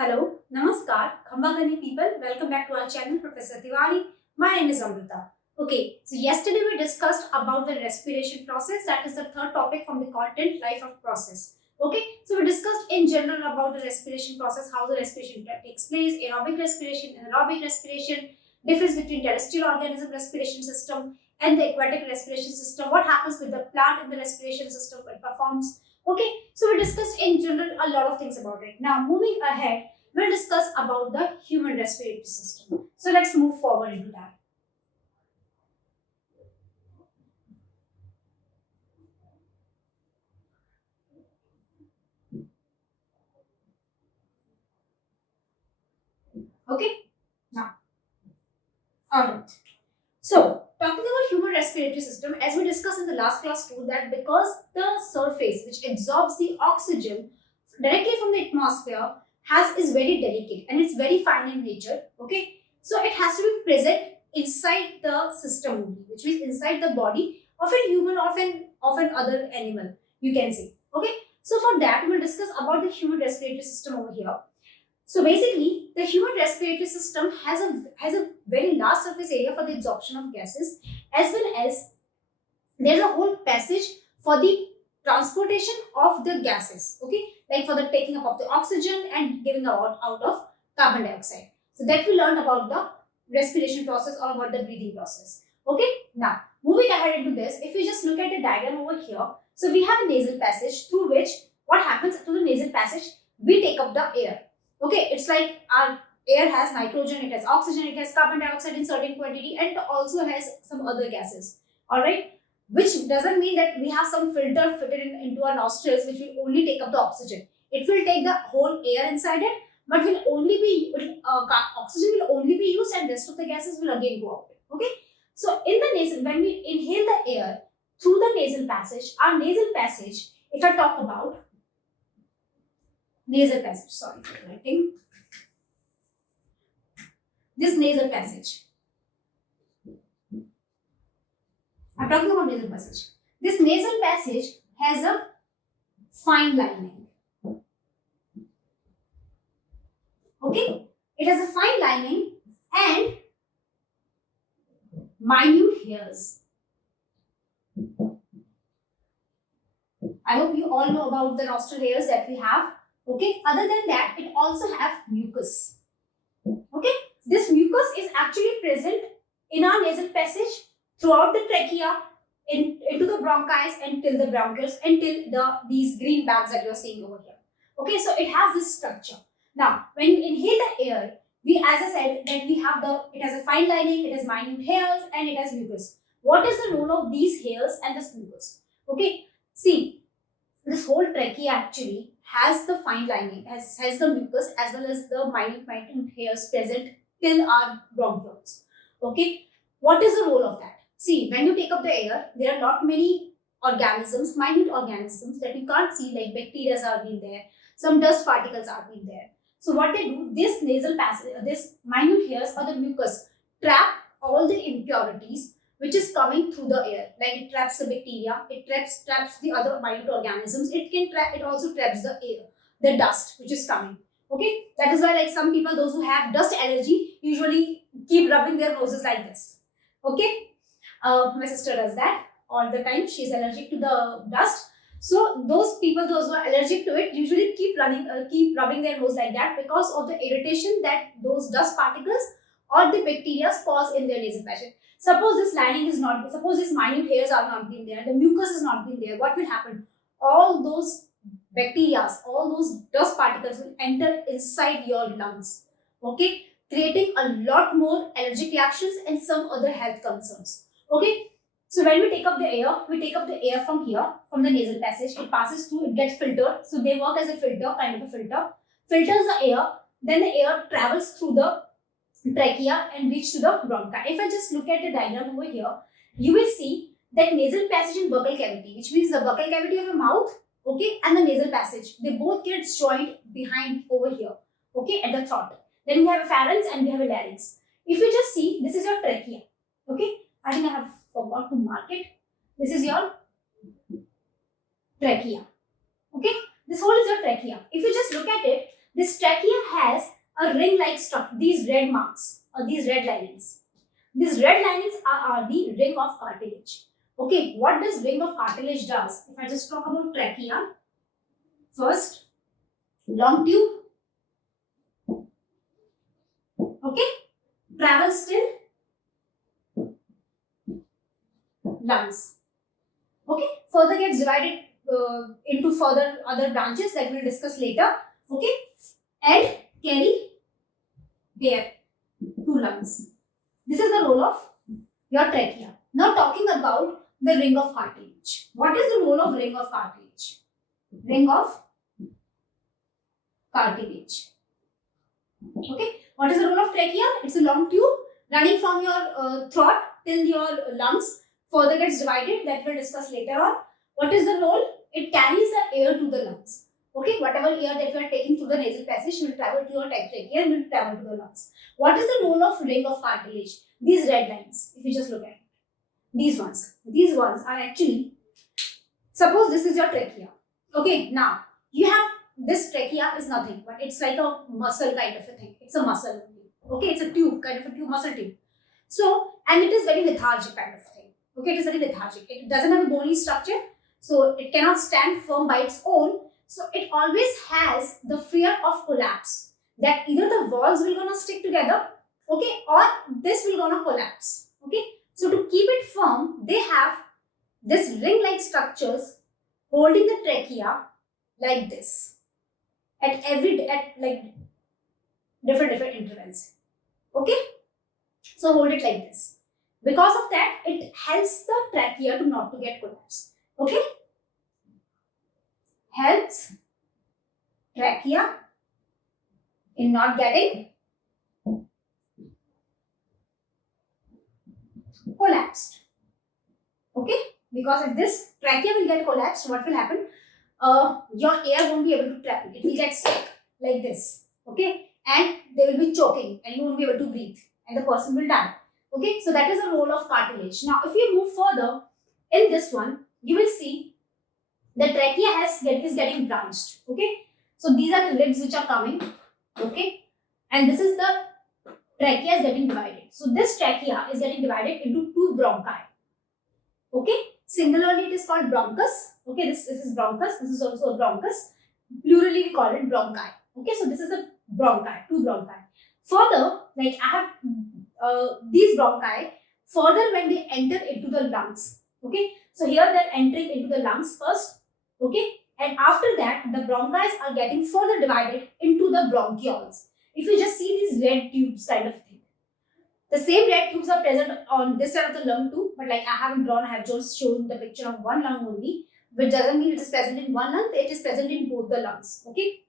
Hello, Namaskar, Khambagani people. Welcome back to our channel, Professor Tiwari. My name is Amrita. Okay, so yesterday we discussed about the respiration process. That is the third topic from the content, life of process. Okay, so we discussed in general about the respiration process, how the respiration takes place, aerobic respiration, anaerobic respiration, difference between terrestrial organism respiration system and the aquatic respiration system, what happens with the plant in the respiration system, it performs. Okay, so we discussed in general a lot of things about it. Now moving ahead, we'll discuss about the human respiratory system. So let's move forward into that. Okay, now, alright. So talking about human respiratory system, as we discussed in the last class too, that because the surface which absorbs the oxygen directly from the atmosphere is very delicate and it's very fine in nature. Okay, so it has to be present inside the system only, which means inside the body of a human or of an other animal, you can say. Okay, so for that we'll discuss about the human respiratory system over here. So basically, the human respiratory system has a very large surface area for the absorption of gases, as well as there's a whole passage for the transportation of the gases. Okay, like for the taking up of the oxygen and giving out of carbon dioxide. So that we learned about the respiration process or about the breathing process. Okay, now moving ahead into this, if we just look at the diagram over here, so we have a nasal passage through which what happens to the nasal passage, we take up the air. Okay, it's like our air has nitrogen, it has oxygen, it has carbon dioxide in certain quantity, and it also has some other gases. All right, which doesn't mean that we have some filter fitted into our nostrils which will only take up the oxygen. It will take the whole air inside it, but oxygen will only be used and rest of the gases will again go out. Okay, so in the nasal, when we inhale the air through the nasal passage, our nasal passage, if I talk about nasal passage, sorry for writing, this nasal passage, I'm talking about nasal passage. This nasal passage has a fine lining. Okay, it has a fine lining and minute hairs. I hope you all know about the nostril hairs that we have. Okay, other than that, it also have mucus. Okay, this mucus is actually present in our nasal passage throughout the trachea, into the bronchi and till the bronchus and till these green bags that you are seeing over here. Okay, so it has this structure. Now, when you inhale the air, as I said, that it has a fine lining, it has minute hairs, and it has mucus. What is the role of these hairs and this mucus? Okay, see, this whole trachea actually has the fine lining, has the mucus as well as the minute hairs present till our bronchioles. Okay, what is the role of that? See, when you take up the air, there are not many organisms, minute organisms that you can't see, like bacteria are being there, some dust particles are being there. So what they do, this nasal passage, this minute hairs or the mucus trap all the impurities which is coming through the air. Like it traps the bacteria, it traps the other minute organisms. It also traps the air, the dust which is coming. Okay, that is why like some people, those who have dust allergy, usually keep rubbing their noses like this. Okay, my sister does that all the time. She is allergic to the dust. So those people, those who are allergic to it, usually keep rubbing their nose like that because of the irritation that those dust particles or the bacteria cause in their nasal passage. Suppose this lining is not, suppose these minute hairs are not been there, the mucus is not been there, what will happen? All those bacteria, all those dust particles will enter inside your lungs. Okay, creating a lot more allergic reactions and some other health concerns. Okay, so when we take up the air from here, from the nasal passage, it passes through, it gets filtered. So they work as a filter, kind of a filter, filters the air, then the air travels through the trachea and reach to the bronchi. If I just look at the diagram over here, you will see that nasal passage and buccal cavity, which means the buccal cavity of the mouth, okay, and the nasal passage, they both get joined behind over here, okay, at the throat. Then we have a pharynx and we have a larynx. If you just see, this is your trachea, okay. I think I have forgot to mark it. This is your trachea, okay. This hole is your trachea. If you just look at it, this trachea has a ring-like structure, these red marks or these red linings. These red linings are the ring of cartilage. Okay, what this ring of cartilage does, if I just talk about trachea, first, long tube, okay, travels till lungs. Okay, further gets divided into further other branches that we'll discuss later. Okay, and carry air to lungs. This is the role of your trachea. Now talking about the ring of cartilage. What is the role of ring of cartilage? Ring of cartilage. Okay, what is the role of trachea? It's a long tube running from your throat till your lungs. Further gets divided, that we'll discuss later on. What is the role? It carries the air to the lungs. Okay, whatever air that you are taking through the nasal passage will travel to your trachea and will travel to the lungs. What is the role of ring of cartilage? These red lines, if you just look at it, these ones are actually, suppose this is your trachea. Okay, now you have this trachea is nothing but it's like a muscle kind of a thing. It's a muscle. Okay, it's a tube, kind of a tube, muscle tube. So, and it is very lethargic kind of thing. Okay, it is very lethargic. It doesn't have a bony structure, so it cannot stand firm by its own. So it always has the fear of collapse, that either the walls will gonna stick together, okay, or this will gonna collapse. Okay, so to keep it firm, they have this ring-like structures holding the trachea like this at like different intervals. Okay, so hold it like this. Because of that, it helps the trachea to not to get collapsed. Okay, helps trachea in not getting collapsed. Okay, because if this trachea will get collapsed, what will happen? Your air won't be able to travel. It will get stuck like this. Okay, and they will be choking and you won't be able to breathe and the person will die. Okay, so that is the role of cartilage. Now, if you move further in this one, you will see the trachea is getting branched. Okay, so these are the ribs which are coming. Okay, and this is the trachea is getting divided. So this trachea is getting divided into two bronchi. Okay, singularly it is called bronchus. Okay, this is bronchus. This is also a bronchus. Plurally we call it bronchi. Okay, so this is a bronchi, two bronchi. Further, like I have these bronchi, further when they enter into the lungs. Okay, so here they're entering into the lungs first. Okay, and after that the bronchi are getting further divided into the bronchioles. If you just see these red tubes kind of thing, the same red tubes are present on this side of the lung too, but like I haven't drawn, I have just shown the picture of one lung only, which doesn't mean it is present in one lung, it is present in both the lungs. Okay,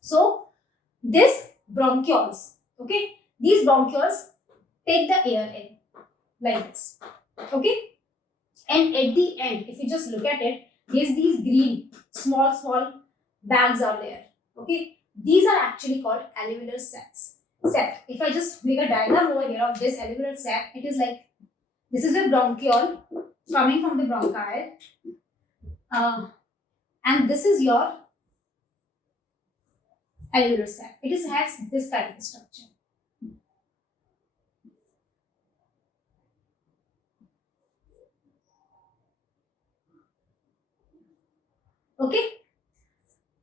so this bronchioles, okay, these bronchioles take the air in like this. Okay, and at the end, if you just look at it, there's these green small bags are there. Okay, these are actually called alveolar sacs. If I just make a diagram over here of this alveolar sac, it is like this is a bronchiole coming from the bronchi, and this is your alveolar sac. It has this kind of structure. Okay,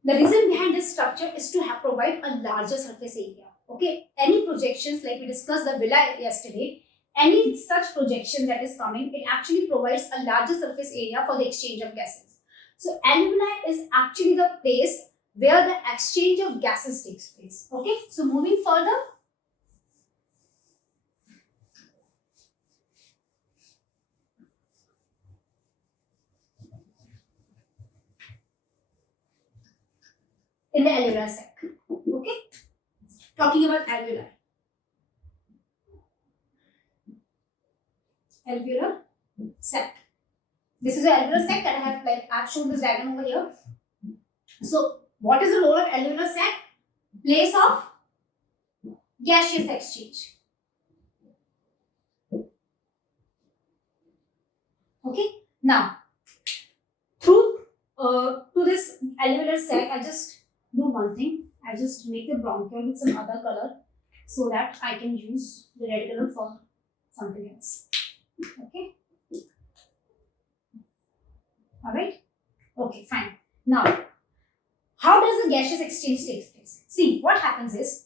the reason behind this structure is to provide a larger surface area. Okay, any projections like we discussed the villi yesterday, any such projection that is coming, it actually provides a larger surface area for the exchange of gases. So alveoli is actually the place where the exchange of gases takes place. Okay, so moving further, in the alveolar sac. Okay, talking about alveoli. Alveolar sac. This is the alveolar sac that I have shown this diagram over here. So, what is the role of alveolar sac? Place of gaseous exchange. Okay. Now, through to this alveolar sac, I just do one thing. I I just make the bronchiole with some other color so that I can use the red color for something else. Okay. All right. Okay, fine. Now, how does the gaseous exchange take place? See, what happens is,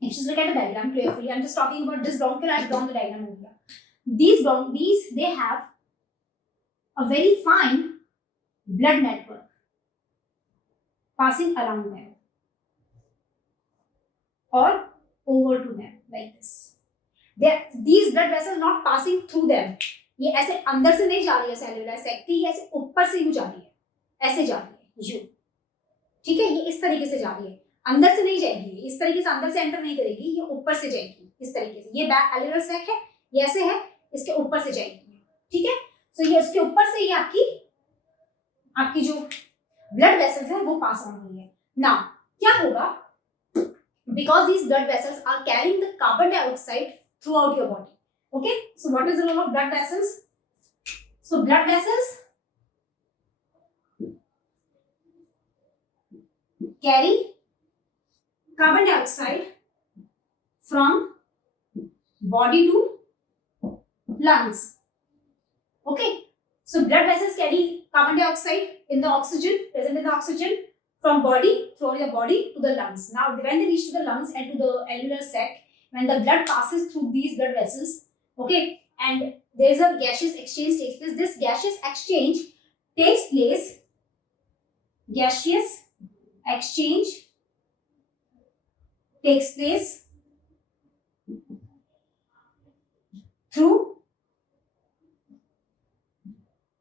if you just look at the diagram carefully, I'm just talking about this bronchiole. I've drawn the diagram over here. These they have a very fine blood network passing around them or over to them like this. These blood vessels not passing through them. ये ऐसे अंदर से नहीं जा रही है cellular sac की, ये ऐसे ऊपर से यूं जा रही है, ऐसे जा रही है यूं, ठीक है, ये इस तरीके से जा रही है, अंदर से नहीं जाएगी, इस तरीके से अंदर से एंटर नहीं करेगी, ये ऊपर से जाएगी इस तरीके से. ये एलुलर सैक है, ये ऐसे है, इसके ऊपर से जाएगी, ठीक है. सो ये उसके ऊपर से ये आपकी जो ब्लड वेसल्स है वो पास ऑन हुई है. नाउ क्या होगा, because these blood vessels are carrying the carbon dioxide throughout your body. Okay, so what is the role of blood vessels? So blood vessels carry carbon dioxide from body to lungs. Okay, so blood vessels carry carbon dioxide in the oxygen, present in the oxygen, from body, through your body to the lungs. Now, when they reach to the lungs and to the alveolar sac, when the blood passes through these blood vessels, okay, and there is a gaseous exchange takes place. This gaseous exchange takes place. Gaseous exchange takes place through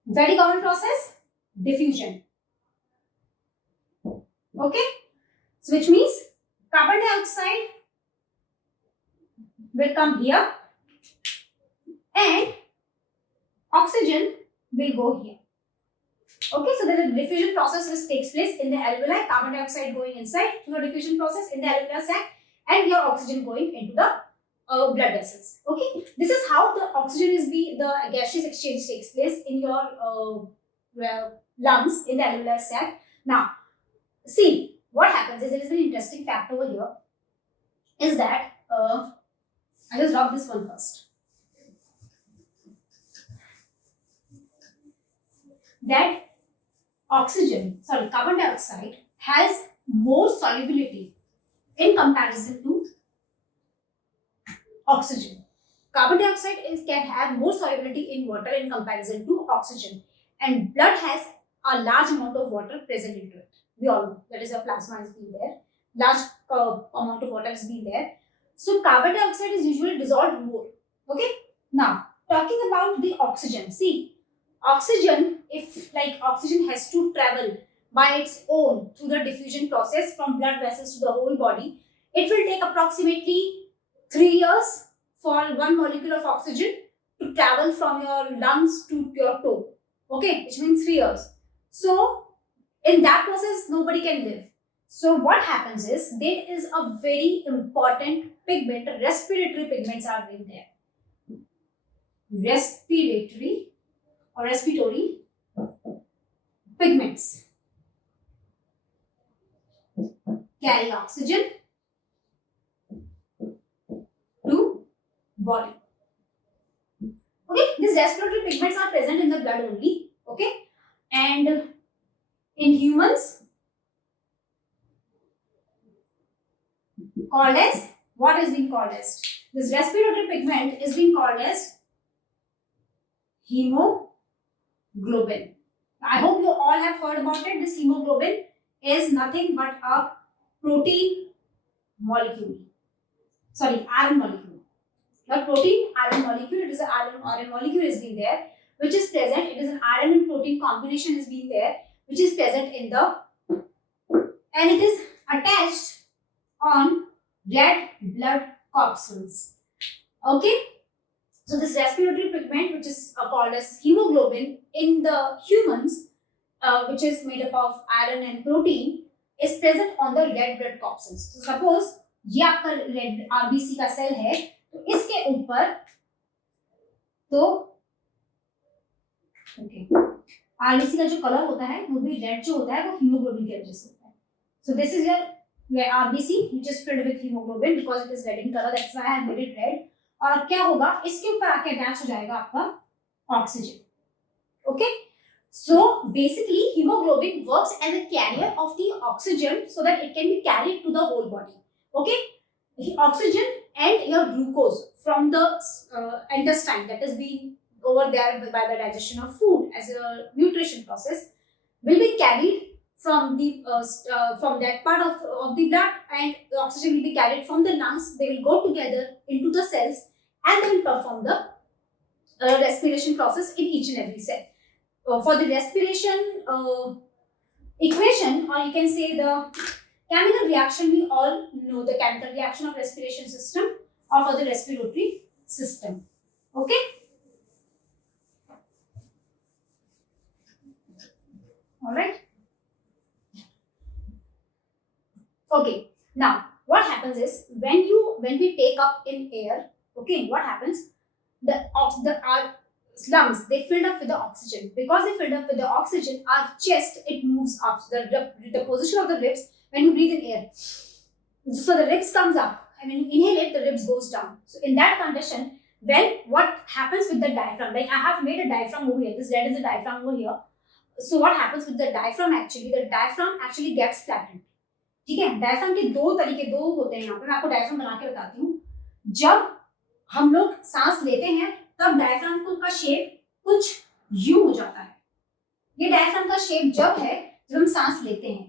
very common process, diffusion. Okay, so which means carbon dioxide will come here and oxygen will go here. Okay, so there is a diffusion process which takes place in the alveoli, carbon dioxide going inside to the diffusion process in the alveolar sac, and your oxygen going into the blood vessels. Okay, this is how the oxygen is the gaseous exchange takes place in your lungs in the alveolar sac. Now, see, what happens is, there is an interesting fact over here, is that, I'll just drop this one first. That carbon dioxide has more solubility in comparison to oxygen. Carbon dioxide can have more solubility in water in comparison to oxygen, and blood has a large amount of water present into it. We all know that is, a plasma has been there, large amount of water has been there. So carbon dioxide is usually dissolved more. Okay. Now talking about the oxygen. See, oxygen, if like oxygen has to travel by its own through the diffusion process from blood vessels to the whole body, it will take approximately 3 years for one molecule of oxygen to travel from your lungs to your toe. Okay, which means 3 years. So in that process, nobody can live. So what happens is, there is a very important pigment, respiratory pigments are in there. Respiratory pigments carry oxygen to body. Okay, these respiratory pigments are present in the blood only. Okay, and in humans, called as, what is being called as, this respiratory pigment is being called as hemoglobin. I hope you all have heard about it. This hemoglobin is nothing but a protein molecule. Sorry, iron molecule. Not protein, iron molecule. It is an iron molecule is being there, which is present. It is an iron and protein combination is being there, which is present in the, and it is attached on red blood corpuscles. Okay, so this respiratory pigment, which is called as hemoglobin in the humans, which is made up of iron and protein, is present on the red blood corpuscles. So suppose ये आपका red RBC का cell है, तो इसके ऊपर तो okay RBC का जो कलर होता है वो भी रेड जो होता है वो हीमोग्लोबिन की वजह से होता है. So this is your RBC which is filled with hemoglobin because it is red in color, that's why I have made it red. और अब क्या होगा, इसके ऊपर आके अटैच हो जाएगा आपका oxygen. Okay, so basically hemoglobin works as a carrier of the oxygen so that it can be carried to the whole body. Okay, the oxygen and your glucose from the intestine that is being over there by the digestion of food as a nutrition process will be carried from the from that part of the blood, and the oxygen will be carried from the lungs. They will go together into the cells and they will perform the respiration process in each and every cell. For the respiration equation, or you can say the chemical reaction, we all know the chemical reaction of respiration system or for the respiratory system. Okay. All right. Okay. Now, what happens is when we take up in air, okay, what happens? Our lungs, they filled up with the oxygen. Because they filled up with the oxygen, our chest, it moves up. The position of the ribs when you breathe in air. So the ribs comes up, and when you inhale it, the ribs goes down. So in that condition, when what happens with the diaphragm? Like I have made a diaphragm over here. This red is the diaphragm over here. So what happens with the diaphragm actually? The diaphragm actually gets flattened. ठीक है, diaphragm के दो होते हैं. यहाँ पे मैं आपको डायफ्राम बना के बताती हूँ. जब हम लोग सांस लेते हैं तब डायफ्राम का शेप कुछ यूं हो जाता है. ये डायफ्राम का शेप जब है जब हम सांस लेते हैं,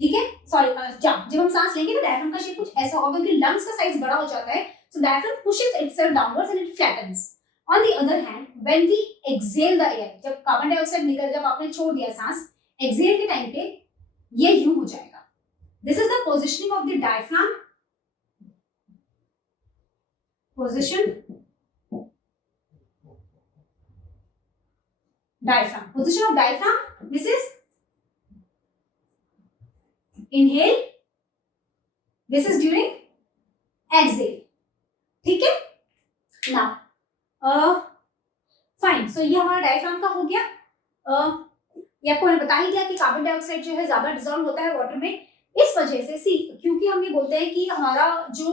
ठीक है, सॉरी, जब हम सांस लेंगे तो डायफ्राम का शेप कुछ ऐसा होगा क्योंकि लंग्स का साइज बड़ा हो जाता है. So diaphragm pushes itself downwards and it flattens. On the other hand, when we exhale the air, जब कार्बन डाइऑक्साइड निकल, जब आपने छोड़ दिया सांस, एक्सहेल के टाइम पे ये यूं हो जाएगा. This is the positioning of the diaphragm. Position. Diaphragm. Position of diaphragm. This is inhale. This is during exhale. ठीक है? Now, fine. So ये हमारा diaphragm का हो गया. ये आपको मैंने बता ही दिया कि कार्बन डाइऑक्साइड जो है ज्यादा डिसॉल्व होता है वाटर में. इस वजह से क्योंकि हम ये बोलते हैं कि हमारा जो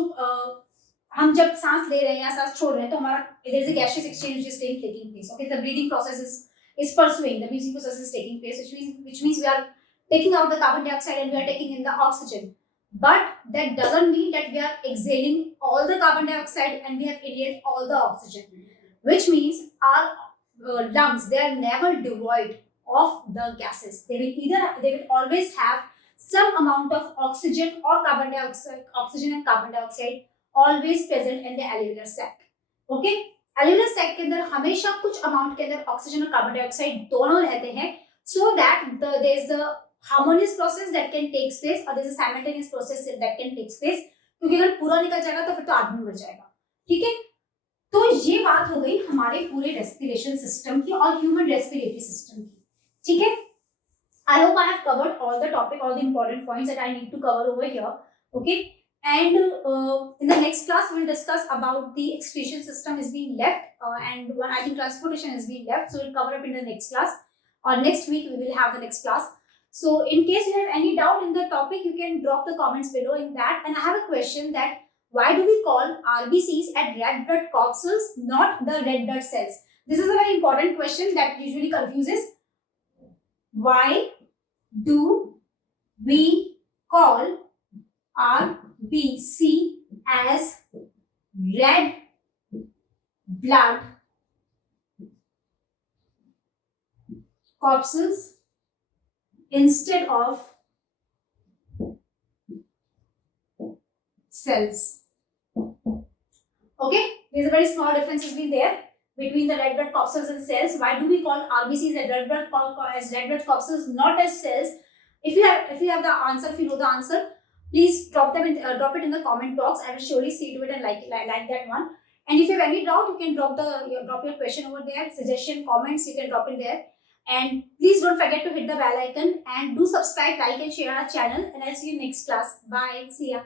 हम जब सांस ले रहे हैं या सांस छोड़ रहे हैं तो हमारा there is a gaseous exchange which is taking place. Okay, the breathing process is pursuing, the breathing process is taking place, which means we are taking out the carbon dioxide and we are taking in the oxygen. But that doesn't mean that we are exhaling all the carbon dioxide and we have inhaled all the oxygen. Which means our lungs, they are never devoid of the gases. They will always have some amount of oxygen or carbon dioxide, oxygen and carbon dioxide always present in the alveolar sac. Okay, alveolar sac के अंदर हमेशा कुछ amount के अंदर oxygen और carbon dioxide दोनों रहते हैं, so that there is a harmonious process that can take place or there is a simultaneous process that can take place. क्योंकि अगर पूरा निकल जाएगा तो फिर तो आदमी मर जाएगा. ठीक है, तो ये बात हो गई हमारे पूरे रेस्पिरेशन सिस्टम की और ह्यूमन रेस्पिरेटरी सिस्टम की. ठीक है, I hope I have covered all the topic, all the important points that I need to cover over here. Okay, and in the next class we will discuss about the excretion system is being left, and I think transportation is being left. So we'll cover up in the next class, or next week we will have the next class. So in case you have any doubt in the topic, you can drop the comments below in that. And I have a question that why do we call RBCs as red blood corpuscles, not the red blood cells? This is a very important question that usually confuses. Why do we call RBC as red blood corpuscles instead of cells? Okay, there's a very small difference has been there between the red blood corpuscles and cells. Why do we call RBCs as red blood corpuscles, not as cells? If you have the answer, if you know the answer, please drop it in the comment box. I will surely see to it and like that one. And if you have any doubt, you can drop your question over there. Suggestion, comments, you can drop in there. And please don't forget to hit the bell icon and do subscribe, like and share our channel. And I'll see you next class. Bye. See ya.